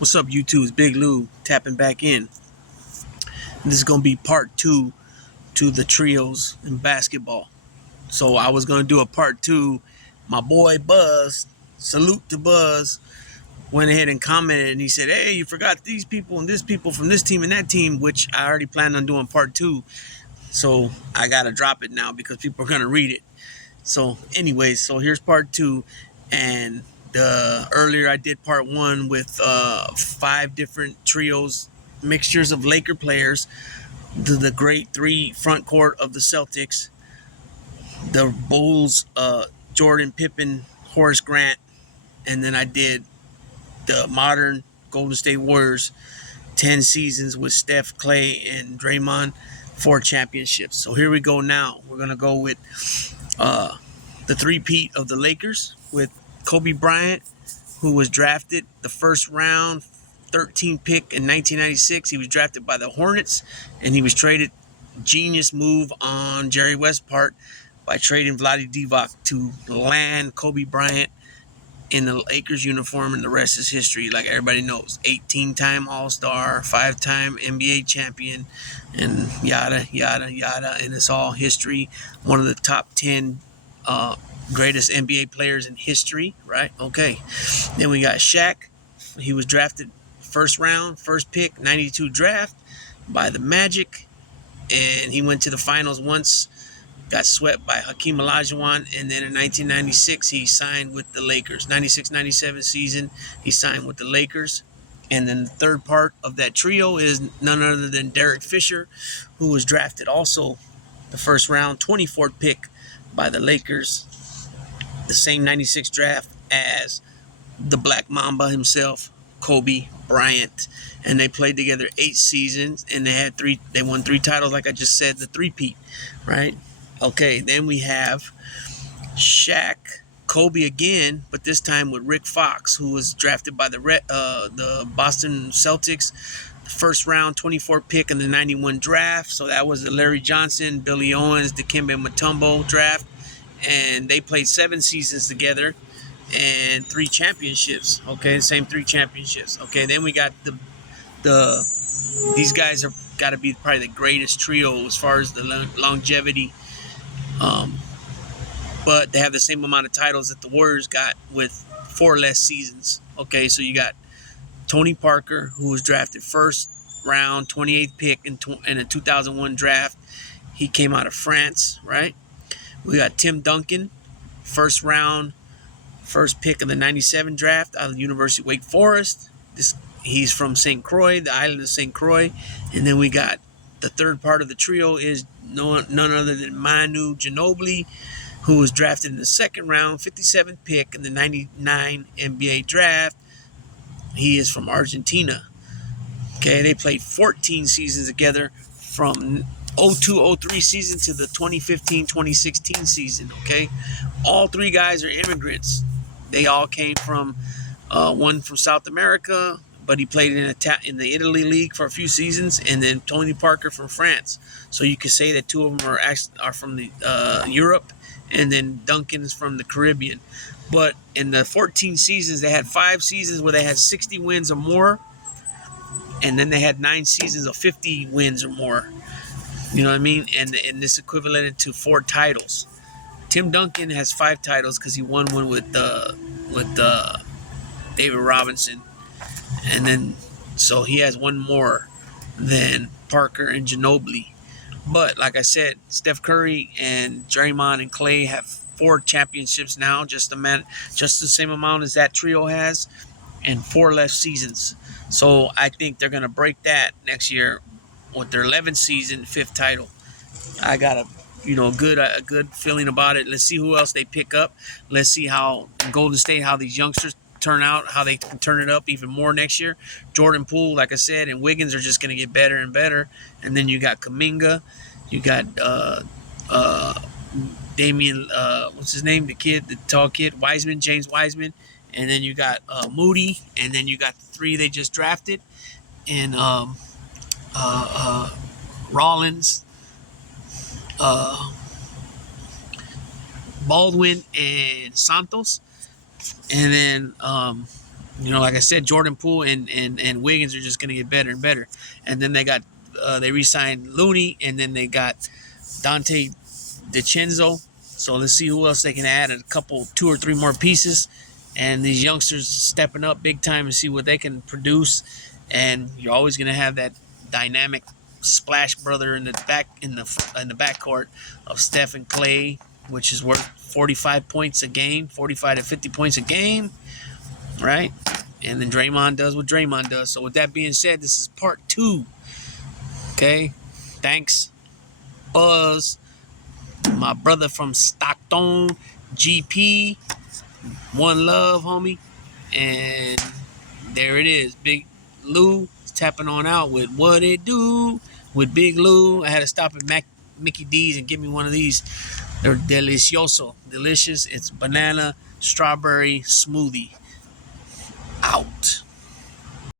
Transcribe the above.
What's up, YouTube? It's Big Lou tapping back in. This is going to be part 2 to the trios in basketball. So I was going to do a part 2. My boy Buzz, salute to Buzz, went ahead and commented and he said, hey, you forgot these people and this people from this team and that team, which I already planned on doing part 2. So I got to drop it now because people are going to read it. So anyways, so here's part 2. And earlier I did part 1 with 5 different trios, mixtures of Laker players, the great 3 front court of the Celtics, the Bulls, Jordan, Pippen, Horace Grant, and then I did the modern Golden State Warriors, 10 seasons with Steph, Clay, and Draymond, 4 championships. So here we go now. We're going to go with the three-peat of the Lakers with Kobe Bryant, who was drafted the first round, 13 pick in 1996. He was drafted by the Hornets, and he was traded. Genius move on Jerry West's part by trading Vlade Divac to land Kobe Bryant in the Lakers uniform, and the rest is history. Like everybody knows, 18-time All-Star, 5-time NBA champion, and yada, yada, yada, and it's all history. One of the top 10 greatest NBA players in history, right? Okay. Then we got Shaq. He was drafted first round, first pick, 92 draft by the Magic, and he went to the finals once, got swept by Hakeem Olajuwon, and then in 1996 he signed with the Lakers. 96-97 season, he signed with the Lakers. And then the third part of that trio is none other than Derek Fisher, who was drafted also the first round, 24th pick by the Lakers, the same 96 draft as the Black Mamba himself, Kobe Bryant. And they played together 8 seasons, and they won 3 titles, like I just said, the three-peat, right? Okay, then we have Shaq, Kobe again, but this time with Rick Fox, who was drafted by the Boston Celtics, the first round, 24th pick in the 91 draft. So that was the Larry Johnson, Billy Owens, Dikembe Mutombo draft, and they played 7 seasons together and 3 championships. Okay, the same 3 championships. Okay, then we got these guys are got to be probably the greatest trio as far as the longevity. But they have the same amount of titles that the Warriors got with 4 less seasons. Okay, so you got Tony Parker, who was drafted first round, 28th pick in a 2001 draft. He came out of France, right? We got Tim Duncan, first round, first pick of the 97 draft out of the University of Wake Forest. He's from St. Croix, the island of St. Croix. And then we got the third part of the trio is none other than Manu Ginobili, who was drafted in the second round, 57th pick in the 99 NBA draft. He is from Argentina. Okay, they played 14 seasons together from 02-03 season to the 2015-2016 season. Okay, all 3 guys are immigrants. They all came from one from South America, but he played in the Italy league for a few seasons, and then Tony Parker from France. So you could say that 2 of them are from the Europe, and then Duncan's from the Caribbean. But in the 14 seasons, they had 5 seasons where they had 60 wins or more, and then they had 9 seasons of 50 wins or more. You know what I mean? And this equivalent to 4 titles. Tim Duncan has 5 titles because he won one with David Robinson, and then so he has 1 more than Parker and Ginobili. But like I said, Steph Curry and Draymond and Clay have 4 championships now, just the same amount as that trio has, and 4 less seasons. So I think they're gonna break that next year with their 11th season, 5th title. I got a good feeling about it. Let's see who else they pick up. Let's see how Golden State, how these youngsters turn out, how they can turn it up even more next year. Jordan Poole, like I said, and Wiggins are just going to get better and better. And then you got Kuminga, you got Damian, what's his name, the tall kid, James Wiseman, and then you got Moody, and then you got the 3 they just drafted, and Rollins, Baldwin, and Santos. And then You know, like I said, Jordan Poole and Wiggins are just going to get better and better. And then they re-signed Looney, and then they got Dante DiCenzo. So let's see who else they can add, a couple, 2 or 3 more pieces. And these youngsters stepping up big time and see what they can produce. And you're always going to have that dynamic splash brother in the backcourt of Steph and Clay, which is worth 45 points a game, 45 to 50 points a game, right? And then Draymond does what Draymond does. So with that being said, this is part 2. Okay? Thanks, Buzz, my brother from Stockton, GP. One love, homie. And there it is. Big Lou tapping on out with What It Do with Big Lou. I had to stop at Mickey D's and get me one of these. They're delicioso. Delicious. It's banana strawberry smoothie.